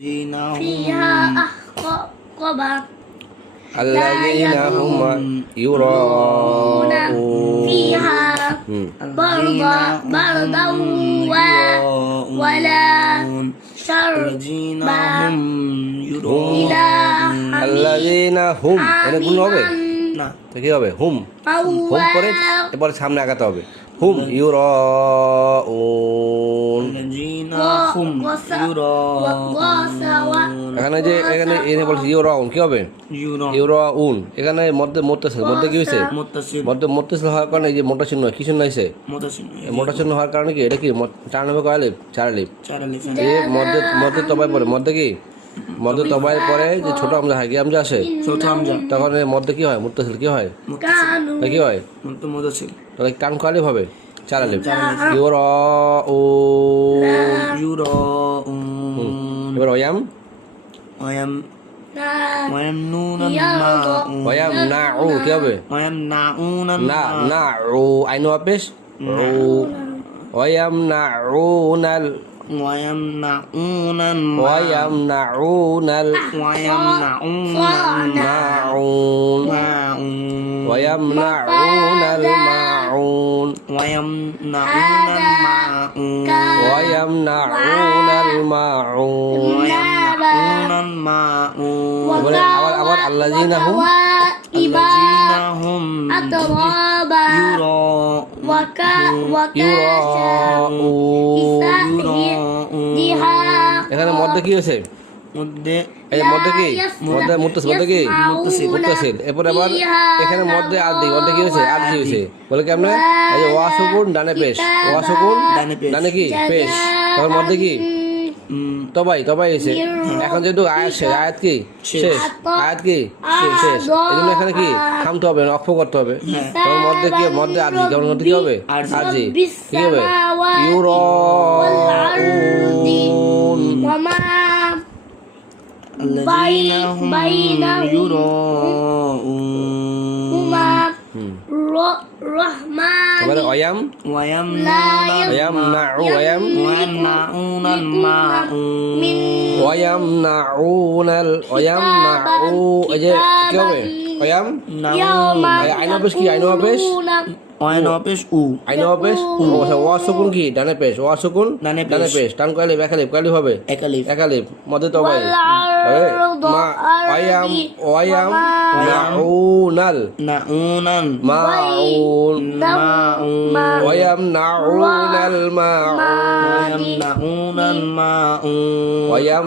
فيها أحقابا الذين هم يراءون فيها بردا ولا شربا إلى الذين هم এখানে গুণ হবে না তো কি হবে হুম হুম পরে এরপরে সামনে আগাতে হবে হুম ইউরাউন এখানে যে এখানে এনে বলছে ইউরাউন কি হবে ইউরাউন এখানে মধ্যে মুত্তাসিল মধ্যে কি হয়েছে মধ্যে মুত্তাসিল হওয়ার কারণে এই যে মোটা চিহ্ন কি চিহ্ন হয়েছে মোটা চিহ্ন হওয়ার কারণে কি এটা কি 4 নম্বর কয় আলিফ 4 আলিফ এই মধ্যে মধ্যে তবাই পরে মধ্যে কি মধ্যে তবাই পরে যে ছোট হামজা হয় কি হামজা আসে ছোট হামজা তখন এর মধ্যে কি হয় মুত্তাসিল কি হয় কি হয় মুত্তাসিল তাহলে টান কয় আলিফ হবে 4 আলিফ ইউরাউন এবার ওয়াম ওয়াম নাউ কি হবে না নাউ আইন ওয়াপেশ ওয়াম নাউনাল ويمنعون الماعون ويمنعون الماعون আবার الذين هم أترابا এখানে মধ্যে কি হয়েছে এই মধ্যে কি মধ্যে মুত্তাসিল এরপর আবার এখানে মধ্যে মধ্যে কি হয়েছে আরজি হয়েছে বলে কি আমরা এই যে ওয়াসুকুন ডানে পেশ ওয়াসুকুন ডানে কি পেশ তখন মধ্যে কি তবাই হয়েছে এখন যেহেতু আয়াত শেষ আয়াত কি শেষ শেষ এই জন্য এখানে কি থামতে হবে অক্ষ করতে হবে তখন মধ্যে কি মধ্যে আরজি তখন মধ্যে কি হবে আরজি কি হবে ইউরাউন এবারে ওয়াম এই যে কি হবে ওয়াম আইন পেশ কি আইন পেশ ওয়াসুকুন কি ডানে পেশ ওয়াসুকুন ডানে পেশ টান কয়লে একালিফ হবে একালিফ মধ্যে তবাই ওয়াম নাউনাল মাউন ওয়াম নাউনাল মাউন ওয়াম